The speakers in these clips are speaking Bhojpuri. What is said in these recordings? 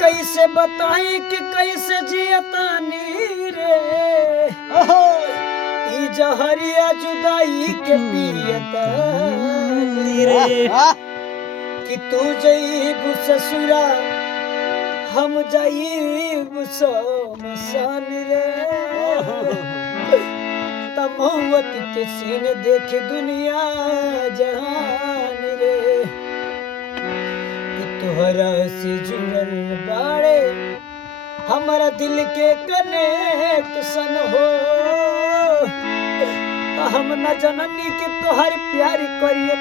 कैसे बताई कि कैसे जियतानी रे ई जहरिया जुदाई के पियतानी रे कि तू जईब ससुरा हम जईब शमशान रे तमौत के सीन देख दुनिया जहान रे कि तोहरा से जुड़ल बाड़े हमारा दिल के कनेक्शन हो हम न जननी के तोहर प्यार करिए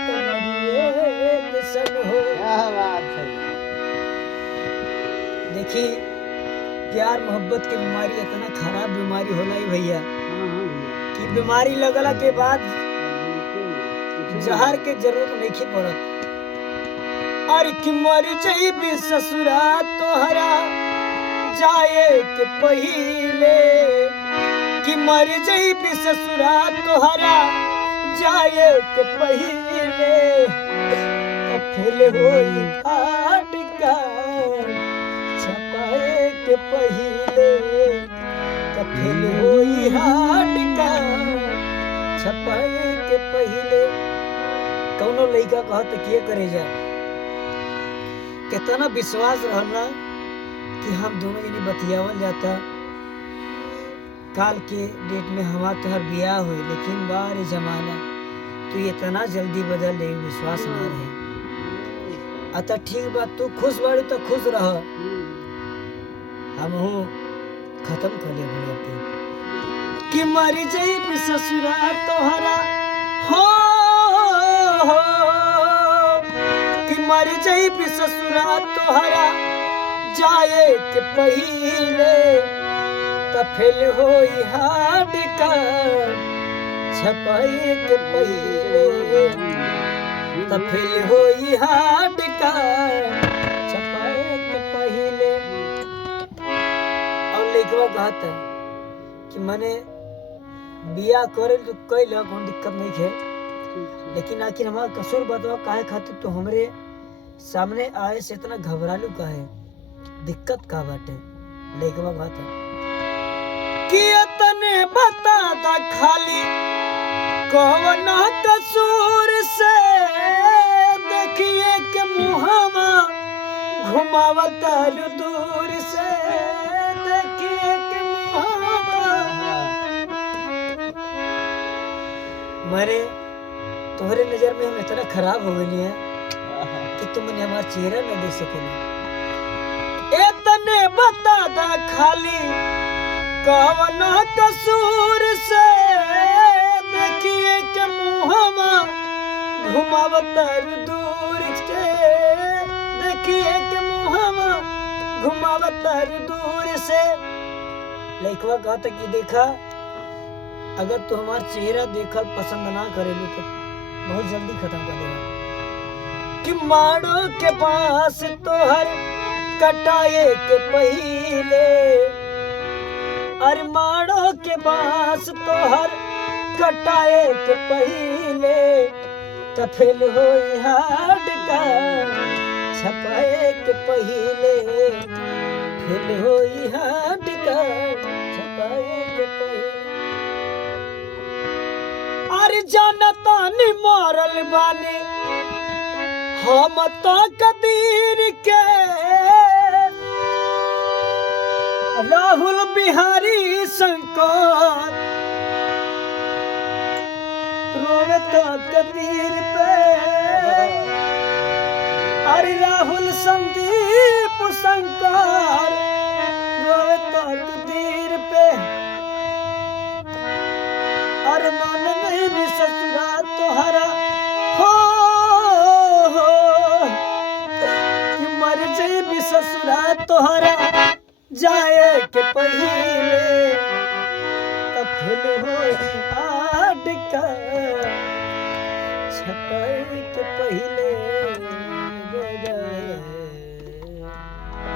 सन हो। देखी प्यार मोहब्बत की बीमारी इतना खराब बीमारी होला ही भैया कि बीमारी लगला के बाद जहर के जरूरत नहीं पड़त। अरे कि मर जईबी ससुरा तोहरा जाए के पहिले कि मर जईबी ससुरा तोहरा जाए के पहिले फिर होई घाट का छपाए के पहिले फिर होई हाट का छपाए के पहिले। कौनो लइका कहत किए करे जा कितना विश्वास रहला कि हम दोनों जनी बतियावल जाता काल के डेट में हमार तोहर बियाह हुई लेकिन बारे जमाना तू इतना जल्दी बदल ले विश्वास ना रहे। अतः ठीक बात तू खुश बाड़ी तो खुश रह हम खत्म कर ले कि मर जईब ससुरा तोहरा हो कि मर जईब ससुरा तोहरा जाए के पहिले त फिर होई हाड का छपाए के पहिले त फिर होई हाड का छपाए के पहिले। और लइकवा कहता कि मने बिया करे तो कैल कौन दिक्कत नहीं है लेकिन आखिर हमारा कसूर बताओ काहे खातिर तो हमरे सामने आए से इतना घबरालू काहे दिक्कत का बाटे। लइकवा कहता कि तने बता दा खाली कौन कसूर से देखिए के मुहावा घुमावता दूर से देखिए के मुहावा मरे तोहरे नजर में हम इतना खराब हो गए हैं कि तुमने हमारा चेहरा न देख सके। तने बता दा खाली कौन कसूर से देखिए के मुहावा घुमावता दूर से देखिए के मुहावा घुमावता दूर से। लइकवा कहता कि देखा अगर तू हमारा चेहरा देखल पसंद ना करेलू तो बहुत जल्दी खत्म कर देगा कि माड़ो के पास तोहर कटाए के पहिले अरे माड़ो के पास तोहर कटाए के पहिले त फिर होई हाड का छपाए के पहिले फिर होई हाड का छपाए के पहिले। अरे जानता नहीं मरल बानी हम तो कदीर के राहुल बिहारी शंकर रोवे तो कदीर पे अरे राहुल संदीप शंकर रोवे तो कदीर पे अरे मन नहीं भी ससुरा तोहरा हो कि मर जईबी ससुरा तोहरा जाए के पहिले त फिर होई हाड का छपाए के पहिले